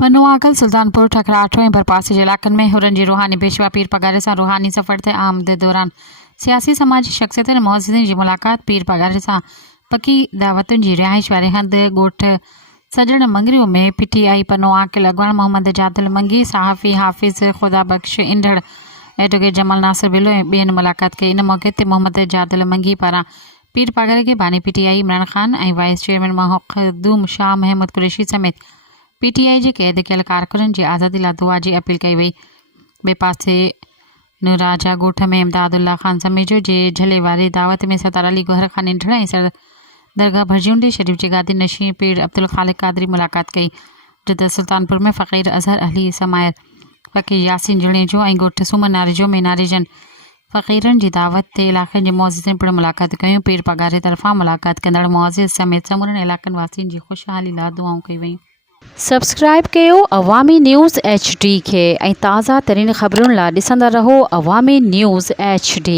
पनुआकल सुल्तानपुर ठकराठो ऐं बरपासी जे इलाक़नि में हुरनि जी रूहानी पेशवा पीर पगारे सां रूहानी सफ़र ते आमद दौरान सियासी समाजी शख़्सियतुनि ऐं मुअज़्ज़िज़ीन जी मुलाक़ात पीर पगारे सां पकी दावतुनि जी रिहाइश वारे हंधि ॻोठ सजण मंगरियो में PTI पनुआकल अॻवान मोहम्मद जादिल मंगी सहाफ़ी हाफ़िज़ ख़ुदा बख़्श इंदड़ एडवोकेट जमाल नासिर बिलो ऐं ॿियनि मुलाक़ात कई। इन मौक़े ते मोहम्मद जादिल मंगी पारां पीर पगारे के बानी PTI इमरान ख़ान ऐं वाइस चेयरमैन मखदूम शाह महमूद कुरैशी समेत PTI जे क़ैद कयल कारकुननि जी आज़ादी लाइ दुआ जी अपील कई वई। ॿिए पासे नूराजा ॻोठ में इमदादुल्ला ख़ान समेजो जे झले वारी दावत में सतार अली गौहर ख़ान इंदड़ ऐं सर दरगाह भरजियुंडे शरीफ़ जे गादी नशीं पीर अब्दुल ख़ालिक क़ादरी मुलाक़ात कई। जिते सुल्तानपुर में फ़क़ीर अज़हर अली समायर फ़क़ीर यासीन जुणेजो ऐं ॻोठ सुमन नारेजो में नारेजन फ़क़ीरनि जी दावत ते इलाइक़नि जे मुअज़्ज़िज़ीन पिणु मुलाक़ात कयूं। पीर पगारे तरफ़ां मुलाक़ात कंदड़ मुअज़्ज़िज़ समेत समूरनि इलाइक़नि वासियुनि जी ख़ुशहाली लाइ दुआऊं कई वयूं। सब्सक्राइब कयो अवामी न्यूज़ HD खे ऐं ताज़ा तरीन ख़बरुनि लाइ ॾिसंदा रहो अवामी न्यूज़ HD।